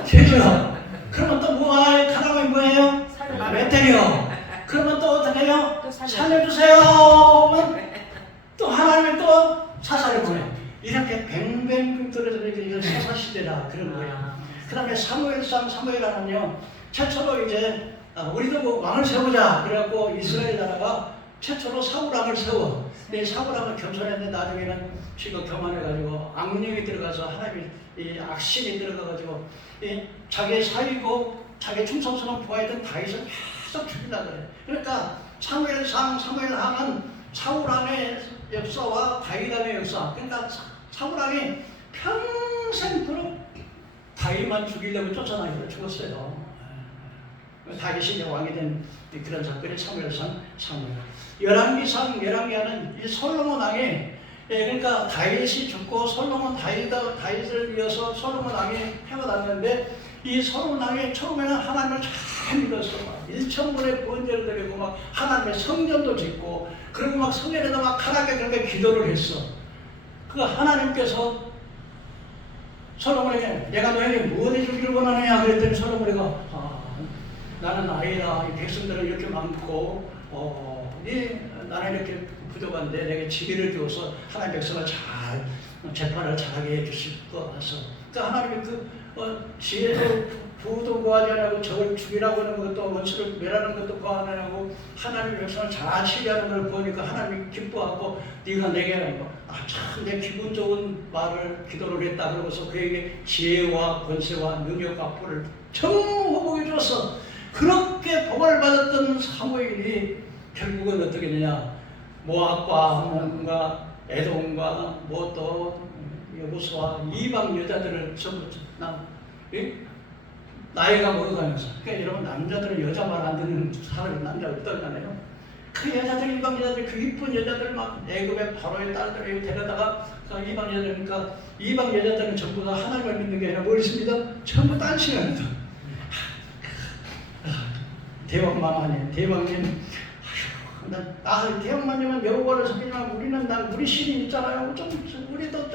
죄죠. 그러면 또 뭐해? 가라면 뭐예요? 왜 때려? 그러면 또 어떻게 해요? 살려주세요. 또 하나님이 또 사사를 보내. 이렇게 뱅뱅 떨어져 이게 사사 시대라 그런 거예요. 그 다음에 사무엘하면요 최초로 이제 우리도 뭐 왕을 세우자 그래갖고 이스라엘 나라가 최초로 사울왕을 세워. 근데 사울왕을 겸손했는데 나중에는 지가 교만해가지고 악령이 들어가서 하나님이 이 악신이 들어가가지고 이 자기 사위고 자기 충성스러운 부하였던 다윗을 계속 죽이려 그래. 그러니까 사무엘하면 사울왕의 역사와 다윗왕의 역사. 그러니까 사울왕이 평생도록 다윗만 죽이려고 쫓아다니고 죽었어요. 다윗이 왕이 된 그런 사건이 사무엘상 사무엘. 열왕기하는 이 솔로몬 왕이 그러니까 다윗이 죽고 솔로몬 다윗을 이어서 솔로몬 왕이 해가 났는데 이 솔로몬 왕이 처음에는 하나님을 잘 믿었어. 막 1,000번의 번제를 드리고 막 하나님의 성전도 짓고 그리고 막 성전에다 막 하나님께 그렇게 기도를 했어. 그 하나님께서 솔로몬에게 내가 너에게 무엇을 주기를 원하느냐 그랬더니 솔로몬이가 나는 아이라 이 백성들은 이렇게 많고 나는 이렇게 부족한데 내게 지혜를 주어서 하나님 백성을 잘 재판을 잘하게 해주실 것 같아서 그러니까 하나님이 지혜도 부도 구하지 않고 적을 죽이라고 하는 것도 원수를 멸하는 것도 구하지 않고 하나님의 백성을 잘 치료하는 걸 보니까 하나님이 기뻐하고 네가 내게 참 내 기분 좋은 말을 기도를 했다 그러고서 그에게 지혜와 권세와 능력과 뿔을 전부 복이 줬어. 그렇게 복을 받았던 사무엘이 결국은 어떻게 되냐 모압과 아몬과 에돔과 뭐 또 여호수아 이방 여자들을 전부 나이가 먹어가면서 그러니까 여러분 남자들은 여자 말 안 듣는 사람이 남자가 있다잖아요. 그 여자들 이방 여자들 그 이쁜 여자들 막 애굽의 바로의 딸들을 데려다가 그 이방 여자들이니까 이방 여자들은 전부 다 하나님을 믿는 게 아니라 뭘 있습니다? 전부 딴식합니다. 대왕마마님, 대왕님, 대왕마님은 여호와를 섬기지만 우리는 우리 신이 있잖아요. 우리도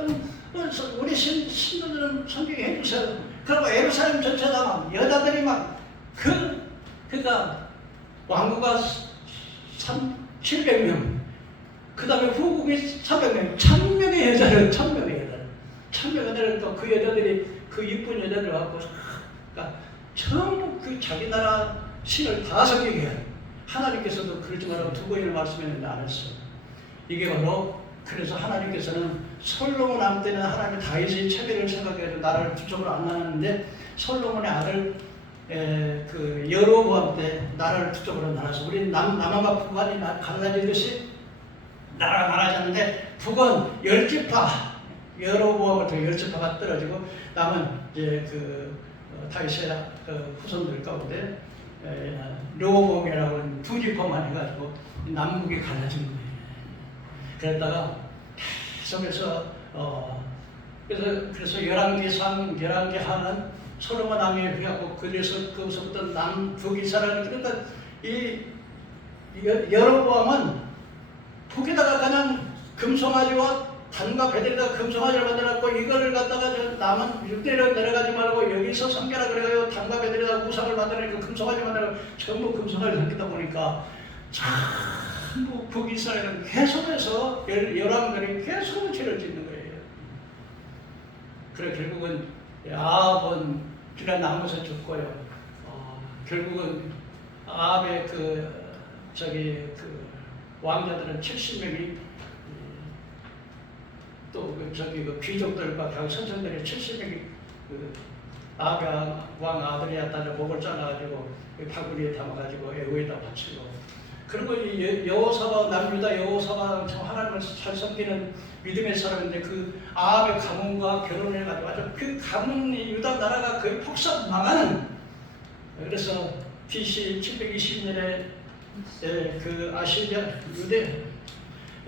우리 신들은 섬기게 해주세요. 그리고 예루살렘 전체가 막 여자들이 막 그러니까 왕국가 700명, 그 다음에 후국이 300명, 1000명의 여자를 1000명의 여자를 또 그 여자들이 그 이쁜 여자들 갖고 그러니까 전부 그 자기 나라 신을 다 섬기게 해. 하나님께서도 그러지 말라고 두 번이나 말씀했는데 안 했어. 이게 바로 그래서 하나님께서는 솔로몬 왕 때는 하나님의 다윗의 체면을 생각해서 나라를 두쪽으로 안 나눴는데 솔로몬의 아들 그 여로보암 때 나라를 두쪽으로 나눠서 우리 남한과 북한이 갈라지듯이 나라가 나눠졌는데 북은 10지파 여로보암부터 10지파가 떨어지고 남은 이제 그 다윗의 그 후손들 가운데 르호보암이라고 하는 2지파만 해가지고 남북이 갈라진 거예요. 그랬다가 계속해서 그래서 열왕기하는 솔로몬 왕에 해갖고 그래서 거기서부터 남북이 살아는 그러니까 이 여로보암은 북에다가 그냥 금송아지와 단과 배들에다가 금송아지를 만들었고 이거를 갖다가 남은 육대를 내려가지 말고 여기서 섬겨라 그래가지고 단과 배들에다가 우상을 만들어내고 금송아지 만들고 전부 금송아지를 섬기다 보니까 전부 북이스라엘은 계속해서 열왕들이 계속 죄를 짓는 거예요. 그래 결국은 아합은 비난 나무에서 죽고요. 결국은 아합의 그 왕자들은 70명이 또 그 귀족들과 각 선생들이 70명이 그 아합의 왕 아들이었다가 목을 잘라가지고 바구니에 담아가지고 애호에다 바치고 그리고 이 여호사밧 남유다 여호사밧 참 하나님을 잘 섬기는 믿음의 사람인데 그 아합의 가문과 결혼을 해가지고 아주 그 가문이 유다 나라가 거의 폭삭 망하는 그래서 BC 720년에 그 아시리아 유대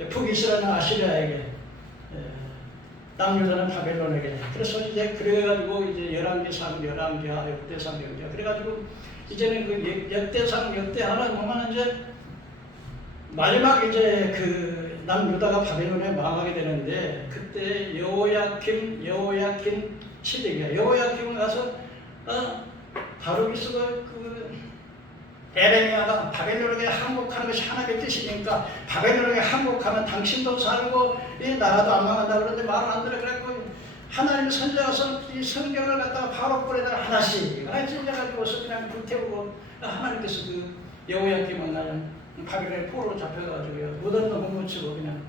북이스라엘은 아시리아에게 남유다는 바벨론에게 그래서 이제 그래가지고 이제 열왕기상 열왕기하 역대상 역대 그래가지고 이제는 그 역대상 역대하는 보면 이제 마지막 이제 그 남유다가 바벨론에 망하게 되는데 그때 여호야kim 시대가 여호야김은 가서 다루기스가 그 에레미야가 바벨론에게 항복하는 것이 하나님의 뜻이니까 바벨론에게 항복하면 당신도 살고 이 나라도 안 망한다 그러는데 말을 안 들어. 그래갖고 하나님 선지자가서 이 성경을 갖다가 바로 꺼내다 하나씩 찢어가지고서 그냥 불태우고 하나님께서 그 여호야김은 나는 바벨론의 포로로 잡혀가지고요 무덤도 못 묻히고 그냥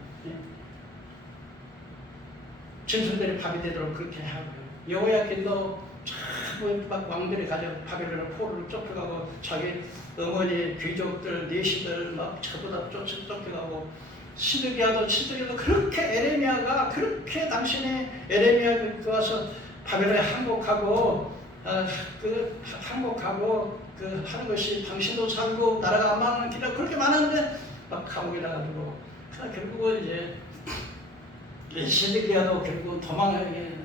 짐승들이 밥이 되도록 그렇게 하고요. 여호야김도 막 왕들이 가져 바벨론의 포로를 쫓겨가고 자기 어머니 귀족들 내시들 막 전부 다 쫓겨가고 시드기야도 그렇게 에레미야가 그렇게 당신이 에레미야 와서 바벨론에 항복하고 항복하고 그 하는 것이 당신도 살고 나라가 안 망하는 길이라 그렇게 많았는데 막 감옥에 나가지고 결국은 이제 시드기야도 결국 도망하게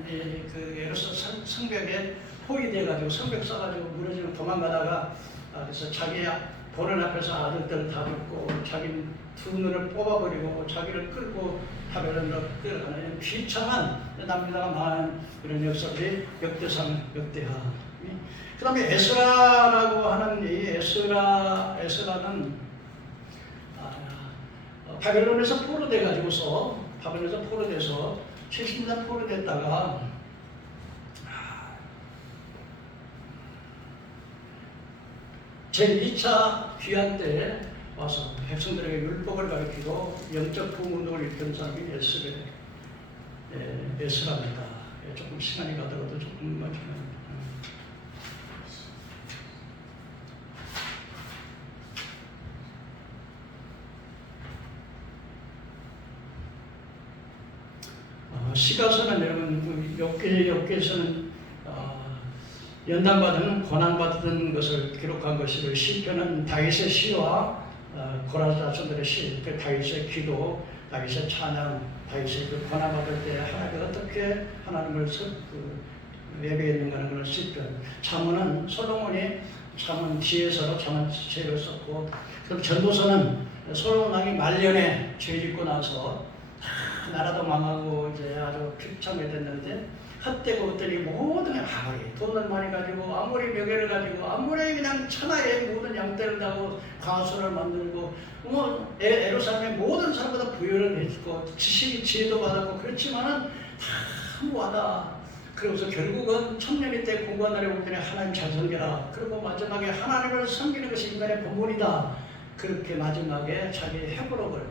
그 예루살렘 성벽에 포위돼가지고 성벽 써가지고 무너지고 도망가다가 그래서 자기 보는 앞에서 아들들 다 죽고 자기 두 눈을 뽑아버리고 자기를 끌고 바벨론으로 끌어가는 비참한 남유다가 망하는 이런 역사들이 역대상 역대하. 그 다음에 에스라라고 하는 이 에스라는 바벨론에서 포로돼가지고서 바벨론에서 포로돼서 70년 포로됐다가 제2차 귀환 때 와서 백성들에게 율법을 가르치고 영적 부흥운동을 일으킨 사람이 에스라입니다. 조금 시간이 가더라도 조금만 좀. 시가서는 여러분 욥기에서는 연단받은 고난받은 것을 기록한 것이고 시편은 다윗의 시와 고라 자손들의 시, 그 다윗의 기도, 다윗의 찬양, 다윗의 그 고난받을 때 하나님이 어떻게 하나님을 예배했는가 하는 것을 시편. 잠언은 솔로몬이 잠언 뒤에서 잠언 죄를 썼고 그럼 전도서는 솔로몬 왕이 말년에 죄 짓고 나서 나라도 망하고 이제 아주 비참하게 됐는데 헛되고 헛되니 모든 아무리 돈을 많이 가지고 아무리 명예를 가지고 아무리 그냥 천하의 모든 양떼를 다고 과수를 만들고 뭐 예루살렘의 모든 사람보다 부유를 했고 지식이 지혜도 받았고 그렇지만은 다 무하다. 그러고서 결국은 천년이 때 공관날에 오더니 하나님 잘 섬겨라. 그리고 마지막에 하나님을 섬기는 것이 인간의 본분이다. 그렇게 마지막에 자기 회복을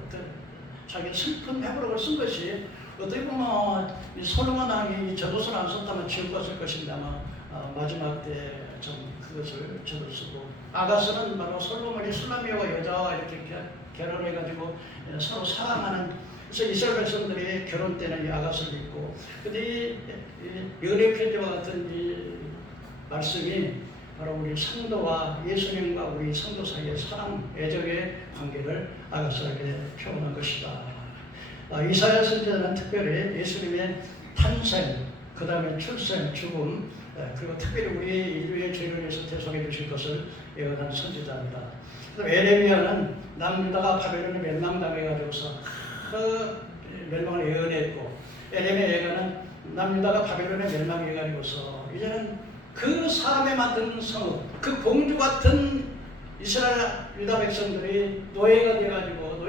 자기 슬픈 회복을 쓴 것이 어떻게 보면 이 솔로몬 왕이 전도서를 안 썼다면 지옥 갔을 것입니다만 마지막 때 좀 그것을 저도 쓰고 아가서는 바로 솔로몬이 술라미와 여자와 이렇게 결혼해가지고 서로 사랑하는 그래서 이스라엘 백성들이 결혼 때는 이 아가서를 읽고 근데 이 연애 편지와 같은 이 말씀이 바로 우리 성도와 예수님과 우리 성도 사이의 사랑, 애정의 관계를 아가서에게 표현한 것이다. 이사야 선지자는 특별히 예수님의 탄생, 그 다음에 출생, 죽음, 그리고 특별히 우리 인류의 죄를 위해서 대속해 주실 것을 예언한 선지자입니다. 에레미야는 남유다가 바벨론에 멸망당해가지고서 그 멸망을 예언했고 에레미야 예언은 남유다가 바벨론에 멸망해가지고서 이제는 그 사람에 맡은 성읍, 그 공주 같은 이스라엘 유다 백성들이 노예가 돼가지고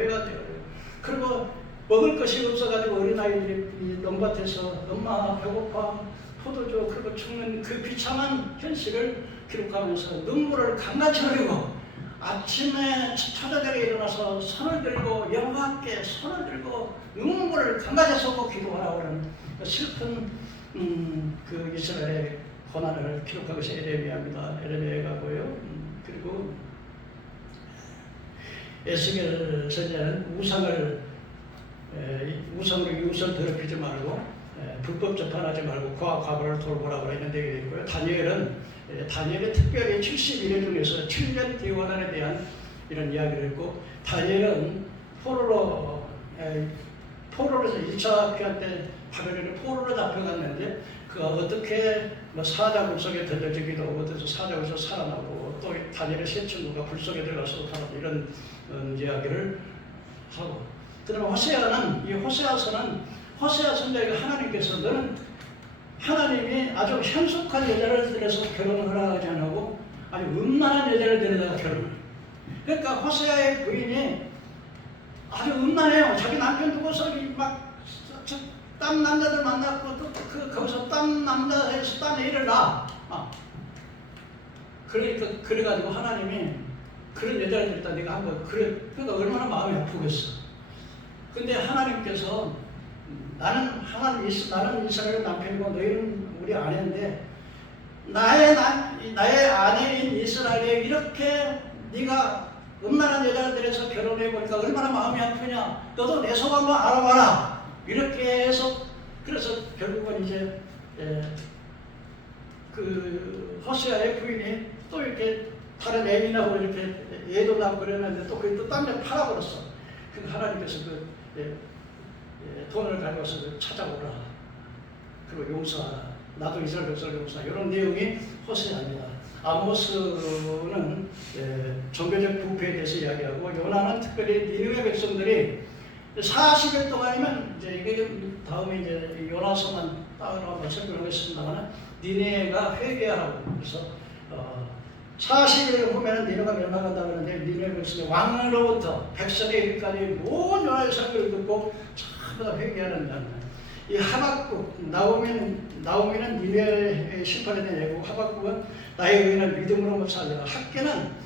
그리고 먹을 것이 없어가지고 어린아이들이 농밭에서 엄마 배고파 포도주 그리고 죽는 그 비참한 현실을 기록하면서 눈물을 강같이 흘리고 아침에 초저녁에 일어나서 손을 들고 여호와께 손을 들고 눈물을 강같이 쏟고 기도하라고 하는 슬픈 그 이스라엘의 고난을 기록한 것이 에레미야입니다. 에레미야가고요. 그리고 에스겔 선지자는 우상으로 이웃을 더럽히지 말고 불법 재판하지 말고 그와 과거를 돌보라고 했는데 되어 있고요. 다니엘은 특별히 71년 중에서 7년 대원안에 대한 이런 이야기를 했고 다니엘은 포로로서 1차 귀환 때 바벨론에 포로로 잡혀갔는데 그 어떻게 뭐 사자 굴 속에 던져지기도 하고 어디서 사자 굴에서 살아나고 또 다니엘의 세 친구가 굴 속에 들어가서 살아나고 이런 이야기를 하고 그다음에 호세아는 이 호세아서는 호세아 선지자에게 하나님께서 너는 하나님이 아주 현숙한 여자를 들여서 결혼을 허락하지 않고 아주 음란한 여자를 데려다가 결혼을 그러니까 호세아의 부인이 아주 음란해요. 자기 남편 두고서 딴 남자들 만났고 거기서 딴 남자에서 딴 애를 낳아. 그러니까 그래가지고 하나님이 그런 여자를 들다 네가 한번 그래 그러니까 얼마나 마음이 아프겠어. 근데 하나님께서 나는 이스라엘 남편이고 너희는 우리 아내인데 나의 아내인 이스라엘에 이렇게 네가 음란한 여자를 데려서 결혼해 보니까 얼마나 마음이 아프냐. 너도 내 속 한번 알아봐라. 이렇게 해서 그래서 결국은 이제 그 호세아의 부인이 또 이렇게 다른 애인하고 이렇게 애도 낳고 그랬는데 또 그게 또 딴 데 팔아버렸어. 그 하나님께서 돈을 가져와서 찾아오라. 그리고 용서하라. 나도 이스라엘 백성을 용서하라. 이런 내용이 호세아입니다. 아모스는 종교적 부패에 대해서 이야기하고 요나는 특별히 니느웨 백성들이 40일 동안이면 이제 이게 다음에 이제 요나서만 따로 한번 설명하겠습니다만 니느웨가 회개하라고 그래서 40일 후면은 니느웨가 멸망한다고 하는데 니느웨 백성의 왕으로부터 백성의 일까지 모든 요나의 설교를 듣고 전부 다 회개하는 장면. 이 하박국 나오미는 니느웨의 심판에 대한 예고 하박국은 나의 의인을 믿음으로 못 살리라. 학계는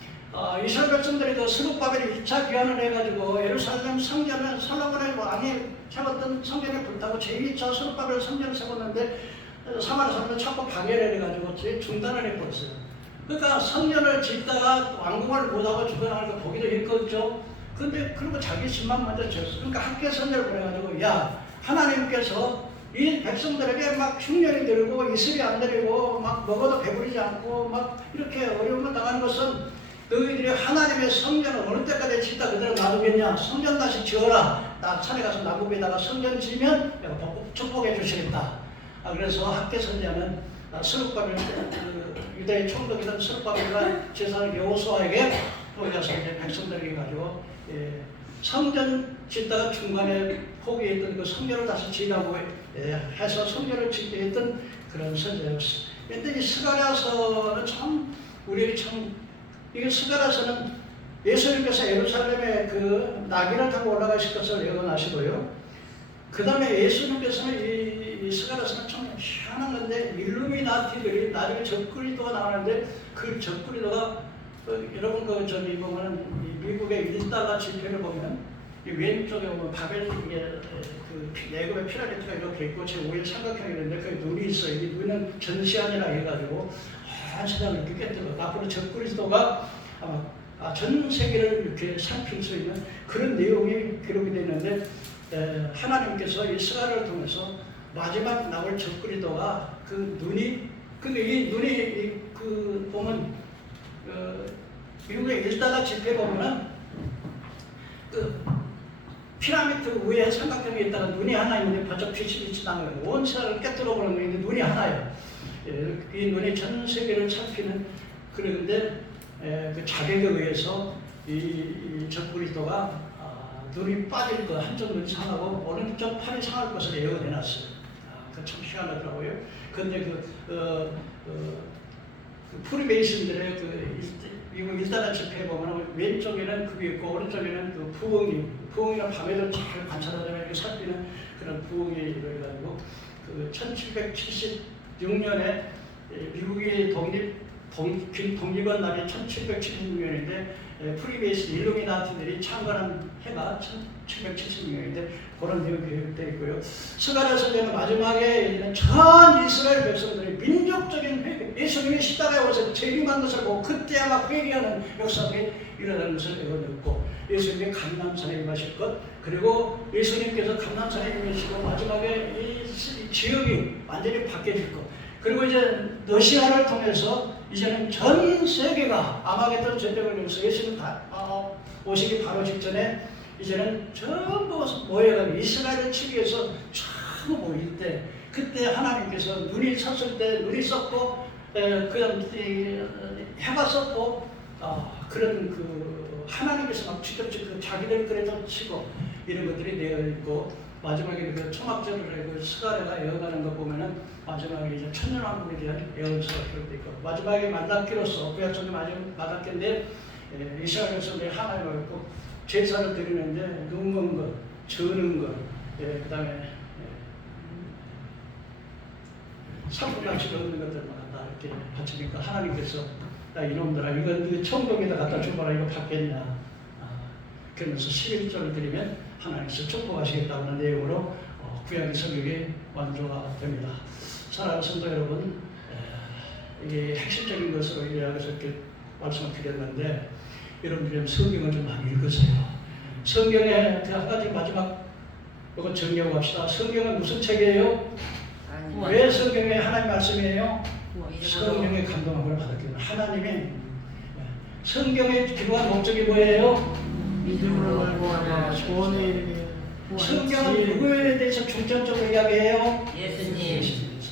이스라엘 백성들이 그 스룹바벨이 2차 귀환을 해가지고 예루살렘 성전을 솔로몬의 왕이 세웠던 성전에 불타고 제2차 스룹바벨 성전을 세웠는데 사마리아 사람들 자꾸 방해를 해가지고 중단을 해버렸어요. 그러니까 성전을 짓다가 완공을 못하고 죽어나가니까 보기도 힘들었죠. 근데 그리고 자기 집만 먼저 지었어. 그러니까 학계 선전을 보내가지고 야 하나님께서 이 백성들에게 막 흉년이 들고 이슬이 안 내리고 막 먹어도 배부르지 않고 막 이렇게 어려움을 당하는 것은 너희들이 하나님의 성전을 어느 때까지 짓다 그대로 놔두겠냐. 성전 다시 지어라. 나 산에 가서 나무비에다가 성전 지으면 내가 축복해 주시겠다. 그래서 학계 선지자는 스룹바벨 유대의 총독이던 스룹바벨과 제사장 여호수아에게 거기 가서 이제 백성들에게 가지고 성전 짓다가 중간에 포기했던 그 성전을 다시 지으라고 해서 성전을 짓게 했던 그런 선지자였어. 그런데 이 스가랴서는 참 우리에게 참 이게 스가랴서는 예수님께서 예루살렘에 그 나귀를 타고 올라가실 것을 예언하시고요. 그 다음에 예수님께서는 이 스가랴서는 참 희한한 건데 일루미나티들이 나중에 적그리스도가 나오는데 그 적그리스도가 여러분 저기 보면은 미국의 1달러 지표를 보면 이 왼쪽에 보면 바벨 이게 그 애굽의 피라미드가 이렇게 있고 제 5일 삼각형이 있는데 그 눈이 있어요. 이 눈은 전시안이라 해가지고 한 세상을 이렇게 깨뜨려. 앞으로 적그리스도가 아마 전 세계를 이렇게 살필 수 있는 그런 내용이 기록이 되어 있는데 하나님께서 이 스가랴를 통해서 마지막 나올 적그리스도가 그 눈이 근데 이 눈이 그 보면 미국의 1달러 지폐 보면은 그 피라미드 위에 삼각형이 있다가 눈이 하나 있는데 번쩍 빛이 나는 온 세상을 깨뜨려 보는 눈인데 눈이 하나예요. 이 눈이 전 세계를 살피는 그런데 그 자객에 의해서 이 적그리스도가 눈이 빠질 거 한쪽 눈이 상하고 오른쪽 팔이 상할 것을 예언해놨어요. 그 참 희한하더라고요. 그런데 그 프리메이슨들의 미국 1달러 지폐에 보면 왼쪽에는 그게 있고 오른쪽에는 그 부엉이가 밤에도 잘 관찰하다가 이렇게 살피는 그런 부엉이 이래가지고 그 1776년에 미국의 독립원 날이 1776년인데 프리메이슨 일루미나티들이 창건한 해가 1776년인데 그런 내용이 기록되어 있고요. 스가랴 선지자는 마지막에 전 이스라엘 백성들이 민족적인 회개, 예수님이 십자가에 오셔서 재림한 것을 보고 그때 아마 회개하는 역사가 일어나는 것을 배워냈고 예수님이 감람산에 임하실 것 그리고 예수님께서 감람산에 임하시고 마지막에 이 지역이 완전히 바뀌어질 것 그리고 이제 러시아를 통해서 이제는 전 세계가 아마겟돈 전쟁을 위해서 예수님 오시기 바로 직전에 이제는 전부 모여가지고 이스라엘을 치기 위해서 전부 모일 때 그때 하나님께서 눈이 섰을 때 눈이 썼고 그다음 해가 썼고 그런 그 하나님께서 막 직접 그 자기들 그래도 치고 이런 것들이 되어 있고 마지막에 그 초막절을 그 스가랴가 예언하는 거 보면은 마지막에 이제 천년왕국에 대한 예언서가 기록되어 있고 마지막에 만납기로서 구약성의 마지막 만납기인데 이스라엘에서 우리 하나님을 꼭 제사를 드리는데 눕는 것, 저는 것, 그다음에 상품같이 얻는 것들마다 다 이렇게 바치니까 하나님께서 야 이놈들아 이거 천국에다 갖다 줘봐라 이거 받겠냐 그러면서 11절을 드리면 하나님께서 축복하시겠다는 내용으로 구약의 성경이 완조가 됩니다. 사랑하는 성도 여러분, 이게 핵심적인 것으로 요약해서 이렇게 말씀을 드렸는데 여러분들이 성경을 좀 많이 읽으세요. 성경에 그 한 가지 마지막 이거 정리하고 갑시다. 성경은 무슨 책이에요? 왜 성경에 하나님 말씀이에요? 성령의 감동함을 받았기 때문에 하나님의 성경의 기록한 목적이 뭐예요? 믿음으로 구하라 구원의 이름에 성경은 누구에 대해서 중점적으로 이야기해요? 예수님. 예수님에 대해서.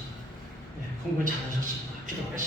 공부 잘하셨습니다. 기도하겠습니다.